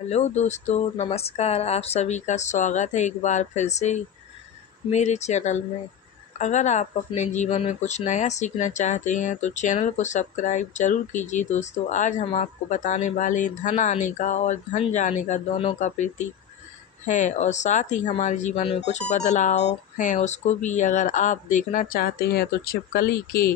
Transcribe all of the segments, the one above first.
Hello दोस्तों, नमस्कार। आप सभी का स्वागत है एक बार फिर से मेरे चैनल में। अगर आप अपने जीवन में कुछ नया सीखना चाहते हैं तो चैनल को सब्सक्राइब ज़रूर कीजिए। दोस्तों, आज हम आपको बताने वाले हैं धन आने का और धन जाने का दोनों का प्रतीक है, और साथ ही हमारे जीवन में कुछ बदलाव हैं उसको भी अगर आप देखना चाहते हैं तो छिपकली के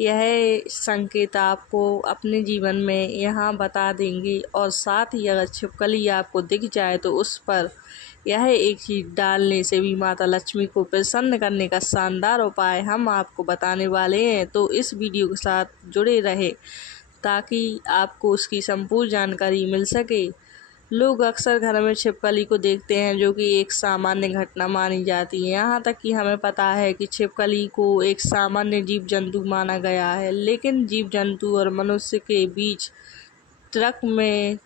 यह संकेत आपको अपने जीवन में यहाँ बता देंगे। और साथ ही अगर छिपकली आपको दिख जाए तो उस पर यह एक चीज डालने से भी माता लक्ष्मी को प्रसन्न करने का शानदार उपाय हम आपको बताने वाले हैं। तो इस वीडियो के साथ जुड़े रहे ताकि आपको उसकी संपूर्ण जानकारी मिल सके। लोग अक्सर घर में छिपकली को देखते हैं, जो कि एक सामान्य घटना मानी जाती है। यहाँ तक कि हमें पता है कि छिपकली को एक सामान्य जीव जंतु माना गया है, लेकिन जीव जंतु और मनुष्य के बीच ट्रक में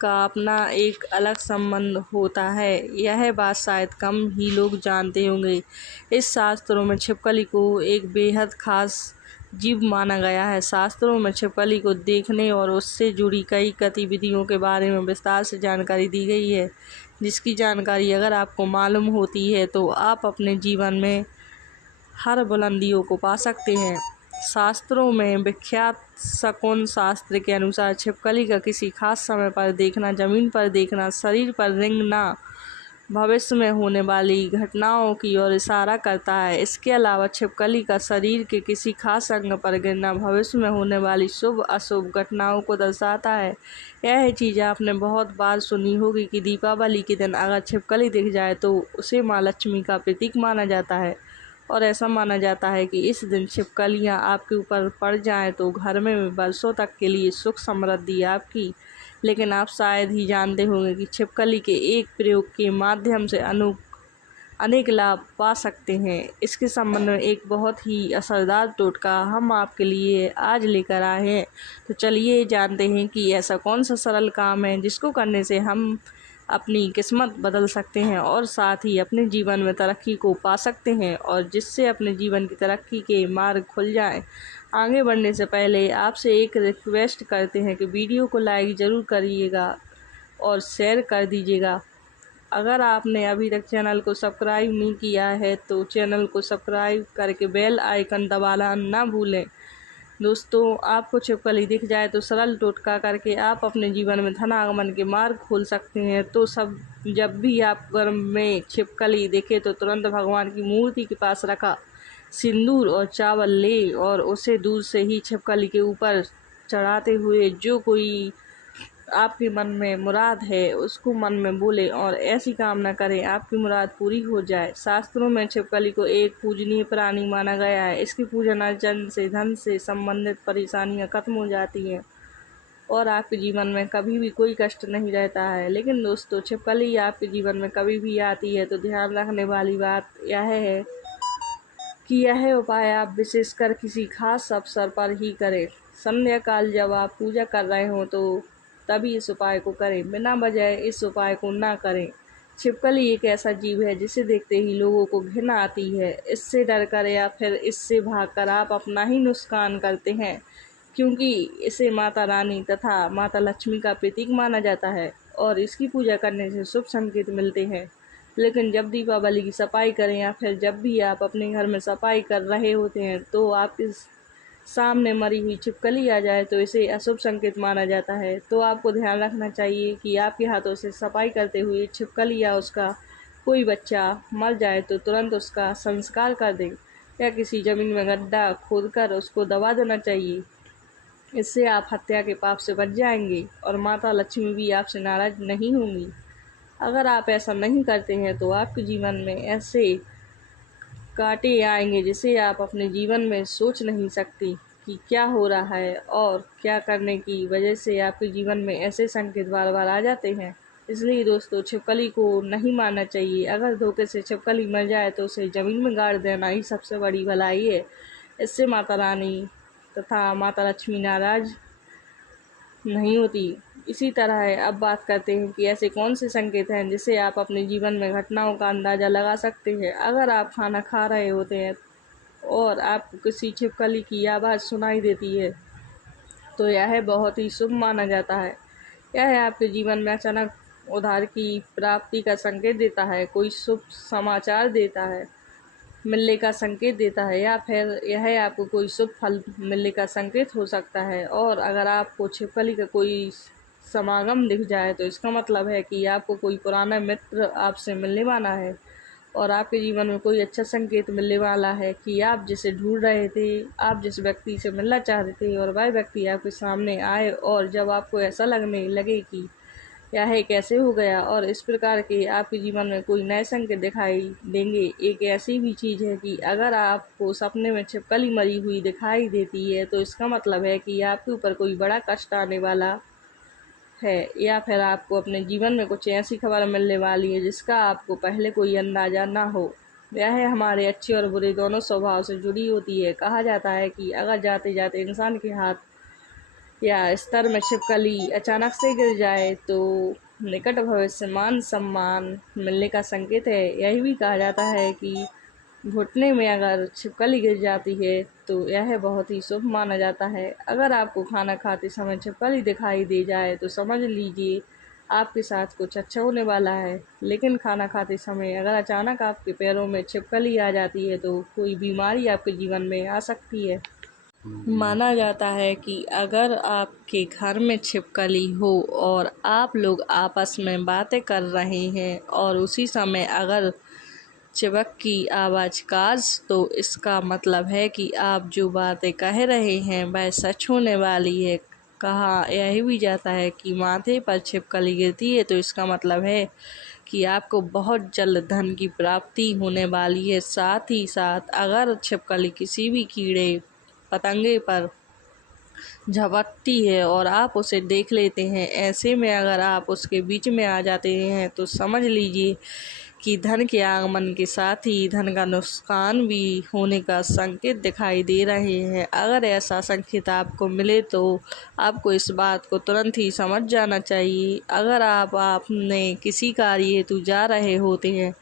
का अपना एक अलग संबंध होता है। यह बात शायद कम ही लोग जानते होंगे। इस शास्त्रों में छिपकली को एक बेहद खास जीव माना गया है। शास्त्रों में छिपकली को देखने और उससे जुड़ी कई गतिविधियों के बारे में विस्तार से जानकारी दी गई है, जिसकी जानकारी अगर आपको मालूम होती है तो आप अपने जीवन में हर बुलंदियों को पा सकते हैं। शास्त्रों में विख्यात शकुन शास्त्र के अनुसार छिपकली का किसी खास समय पर देखना, जमीन पर देखना, शरीर पर रेंगना भविष्य में होने वाली घटनाओं की ओर इशारा करता है। इसके अलावा छिपकली का शरीर के किसी खास अंग पर गिरना भविष्य में होने वाली शुभ अशुभ घटनाओं को दर्शाता है। यह चीज़ आपने बहुत बार सुनी होगी कि दीपावली के दिन अगर छिपकली दिख जाए तो उसे माँ लक्ष्मी का प्रतीक माना जाता है, और ऐसा माना जाता है कि इस दिन छिपकलियाँ आपके ऊपर पड़ जाएं तो घर में बरसों तक के लिए सुख समृद्धि आपकी। लेकिन आप शायद ही जानते होंगे कि छिपकली के एक प्रयोग के माध्यम से अनेक लाभ पा सकते हैं। इसके संबंध में एक बहुत ही असरदार टोटका हम आपके लिए आज लेकर आए हैं। तो चलिए जानते हैं कि ऐसा कौन सा सरल काम है जिसको करने से हम अपनी किस्मत बदल सकते हैं और साथ ही अपने जीवन में तरक्की को पा सकते हैं, और जिससे अपने जीवन की तरक्की के मार्ग खुल जाएं। आगे बढ़ने से पहले आपसे एक रिक्वेस्ट करते हैं कि वीडियो को लाइक ज़रूर करिएगा और शेयर कर दीजिएगा। अगर आपने अभी तक चैनल को सब्सक्राइब नहीं किया है तो चैनल को सब्सक्राइब करके बेल आइकन दबाना ना भूलें। दोस्तों, आपको छिपकली दिख जाए तो सरल टोटका करके आप अपने जीवन में धन आगमन के मार्ग खोल सकते हैं। तो जब भी आप घर में छिपकली देखे तो तुरंत भगवान की मूर्ति के पास रखा सिंदूर और चावल ले और उसे दूर से ही छिपकली के ऊपर चढ़ाते हुए जो कोई आपके मन में मुराद है उसको मन में बोले और ऐसी कामना करें आपकी मुराद पूरी हो जाए। शास्त्रों में छिपकली को एक पूजनीय प्राणी माना गया है। इसकी पूजन अर्चन से धन से संबंधित परेशानियां खत्म हो जाती हैं और आपके जीवन में कभी भी कोई कष्ट नहीं रहता है। लेकिन दोस्तों, छिपकली आपके जीवन में कभी भी आती है तो ध्यान रखने वाली बात यह है कि यह उपाय आप विशेषकर किसी खास अवसर पर ही करें। संध्या काल जब आप पूजा कर रहे हो तो तभी इस उपाय को करें, बिना वजह इस उपाय को ना करें। छिपकली एक ऐसा जीव है जिसे देखते ही लोगों को घृणा आती है। इससे डरकर या फिर इससे भागकर आप अपना ही नुकसान करते हैं, क्योंकि इसे माता रानी तथा माता लक्ष्मी का प्रतीक माना जाता है और इसकी पूजा करने से शुभ संकेत मिलते हैं। लेकिन जब दीपावली की सफाई करें या फिर जब भी आप अपने घर में सफाई कर रहे होते हैं तो आपके सामने मरी हुई छिपकली आ जाए तो इसे अशुभ संकेत माना जाता है। तो आपको ध्यान रखना चाहिए कि आपके हाथों से सफाई करते हुए छिपकली या उसका कोई बच्चा मर जाए तो तुरंत उसका संस्कार कर दें या किसी जमीन में गड्ढा खोदकर उसको दबा देना चाहिए। इससे आप हत्या के पाप से बच जाएंगे और माता लक्ष्मी भी आपसे नाराज नहीं होंगी। अगर आप ऐसा नहीं करते हैं तो आपके जीवन में ऐसे कांटे आएंगे जिसे आप अपने जीवन में सोच नहीं सकती कि क्या हो रहा है और क्या करने की वजह से आपके जीवन में ऐसे संकेत बार बार आ जाते हैं। इसलिए दोस्तों, छिपकली को नहीं मारना चाहिए। अगर धोखे से छिपकली मर जाए तो उसे ज़मीन में गाड़ देना ही सबसे बड़ी भलाई है। इससे माता रानी तथा माता लक्ष्मी नाराज नहीं होती। इसी तरह है, अब बात करते हैं कि ऐसे कौन से संकेत हैं जिससे आप अपने जीवन में घटनाओं का अंदाज़ा लगा सकते हैं। अगर आप खाना खा रहे होते हैं और आपको किसी छिपकली की आवाज़ सुनाई देती है तो यह बहुत ही शुभ माना जाता है। यह आपके जीवन में अचानक उधार की प्राप्ति का संकेत देता है, कोई शुभ समाचार देता है, मिलने का संकेत देता है, या फिर यह आपको कोई शुभ फल मिलने का संकेत हो सकता है। और अगर आपको छिपकली का कोई समागम दिख जाए तो इसका मतलब है कि आपको कोई पुराना मित्र आपसे मिलने वाला है और आपके जीवन में कोई अच्छा संकेत मिलने वाला है कि आप जिसे ढूंढ रहे थे, आप जिस व्यक्ति से मिलना चाहते थे और वह व्यक्ति आपके सामने आए। और जब आपको ऐसा लगने लगे कि यह कैसे हो गया, और इस प्रकार के आपके जीवन में कोई नए संकेत दिखाई देंगे। एक ऐसी भी चीज़ है कि अगर आपको सपने में छिपकली मरी हुई दिखाई देती है तो इसका मतलब है कि आपके ऊपर कोई बड़ा कष्ट आने वाला है, या फिर आपको अपने जीवन में कुछ ऐसी खबर मिलने वाली है जिसका आपको पहले कोई अंदाजा ना हो। यह हमारे अच्छे और बुरे दोनों स्वभाव से जुड़ी होती है। कहा जाता है कि अगर जाते जाते इंसान के हाथ या स्तर में छिपकली अचानक से गिर जाए तो निकट भविष्य मान सम्मान मिलने का संकेत है। यही भी कहा जाता है कि घुटने में अगर छिपकली गिर जाती है तो यह बहुत ही शुभ माना जाता है। अगर आपको खाना खाते समय छिपकली दिखाई दे जाए तो समझ लीजिए आपके साथ कुछ अच्छा होने वाला है। लेकिन खाना खाते समय अगर अचानक आपके पैरों में छिपकली आ जाती है तो कोई बीमारी आपके जीवन में आ सकती है। माना जाता है कि अगर आपके घर में छिपकली हो और आप लोग आपस में बातें कर रहे हैं और उसी समय अगर चिपक की आवाज़ काज, तो इसका मतलब है कि आप जो बातें कह रहे हैं वह सच होने वाली है। कहा यह भी जाता है कि माथे पर छिपकली गिरती है तो इसका मतलब है कि आपको बहुत जल्द धन की प्राप्ति होने वाली है। साथ ही साथ अगर छिपकली किसी भी कीड़े पतंगे पर झपटती है और आप उसे देख लेते हैं, ऐसे में अगर आप उसके बीच में आ जाते हैं तो समझ लीजिए कि धन के आगमन के साथ ही धन का नुकसान भी होने का संकेत दिखाई दे रहे हैं। अगर ऐसा संकेत आपको मिले तो आपको इस बात को तुरंत ही समझ जाना चाहिए। अगर आप अपने किसी कार्य हेतु जा रहे होते हैं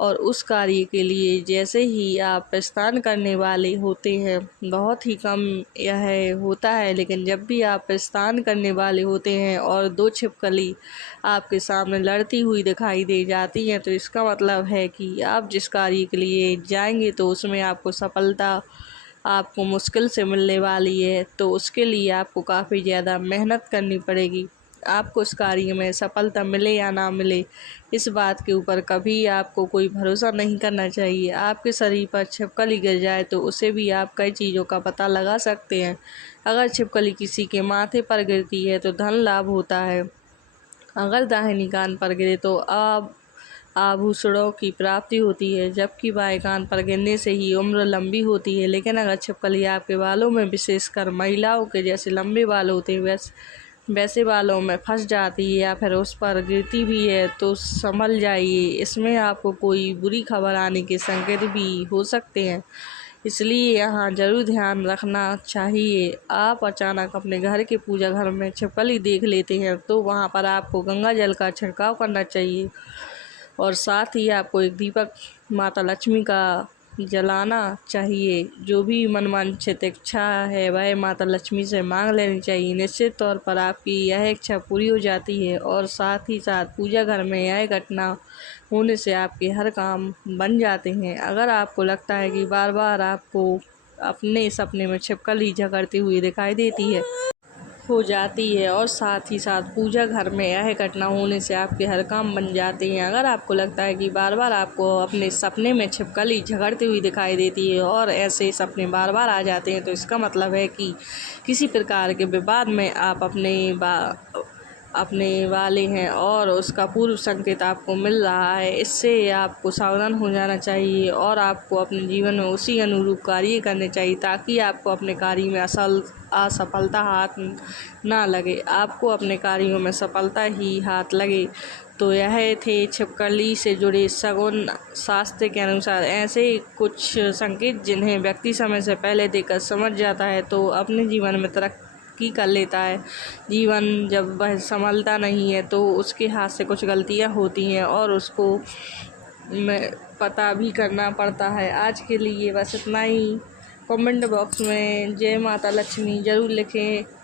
और उस कार्य के लिए जैसे ही आप प्रस्थान करने वाले होते हैं, बहुत ही कम यह होता है, लेकिन जब भी आप प्रस्थान करने वाले होते हैं और दो छिपकली आपके सामने लड़ती हुई दिखाई दे जाती हैं तो इसका मतलब है कि आप जिस कार्य के लिए जाएंगे तो उसमें आपको सफलता आपको मुश्किल से मिलने वाली है। तो उसके लिए आपको काफ़ी ज़्यादा मेहनत करनी पड़ेगी। आपको उस कार्य में सफलता मिले या ना मिले, इस बात के ऊपर कभी आपको कोई भरोसा नहीं करना चाहिए। आपके शरीर पर छिपकली गिर जाए तो उसे भी आप कई चीज़ों का पता लगा सकते हैं। अगर छिपकली किसी के माथे पर गिरती है तो धन लाभ होता है। अगर दाहिनी कान पर गिरे तो आभूषणों की प्राप्ति होती है, जबकि बाएं कान पर गिरने से ही उम्र लंबी होती है। लेकिन अगर छिपकली आपके बालों में, विशेषकर महिलाओं के जैसे लंबे बाल होते हैं वैसे बालों में फंस जाती है या फिर उस पर गिरती भी है तो संभल जाइए, इसमें आपको कोई बुरी खबर आने के संकेत भी हो सकते हैं। इसलिए यहाँ ज़रूर ध्यान रखना चाहिए। आप अचानक अपने घर के पूजा घर में छिपकली देख लेते हैं तो वहाँ पर आपको गंगा जल का छिड़काव करना चाहिए और साथ ही आपको एक दीपक माता लक्ष्मी का जलाना चाहिए। जो भी मनवांछित इच्छा है वह माता लक्ष्मी से मांग लेनी चाहिए। निश्चित तौर पर आपकी यह इच्छा पूरी हो जाती है और साथ ही साथ पूजा घर में यह घटना होने से आपके हर काम बन जाते हैं। अगर आपको लगता है कि बार बार आपको अपने सपने में छिपकली झगड़ती हुई दिखाई देती है हो जाती है और साथ ही साथ पूजा घर में यह घटना होने से आपके हर काम बन जाते हैं। अगर आपको लगता है कि बार बार आपको अपने सपने में छिपकली झगड़ती हुई दिखाई देती है और ऐसे सपने बार बार आ जाते हैं तो इसका मतलब है कि किसी प्रकार के विवाद में आप अपने वाले हैं और उसका पूर्व संकेत आपको मिल रहा है। इससे आपको सावधान हो जाना चाहिए और आपको अपने जीवन में उसी अनुरूप कार्य करने चाहिए ताकि आपको अपने कार्य में असफलता हाथ ना लगे, आपको अपने कार्यों में सफलता ही हाथ लगे। तो यह थे छिपकली से जुड़े सगुन। शास्त्र के अनुसार ऐसे कुछ संकेत जिन्हें व्यक्ति समय से पहले देखकर समझ जाता है तो अपने जीवन में तरक्की कर लेता है। जीवन जब वह संभलता नहीं है तो उसके हाथ से कुछ गलतियां होती हैं और उसको पता भी करना पड़ता है। आज के लिए बस इतना ही। कमेंट बॉक्स में जय माता लक्ष्मी ज़रूर लिखें।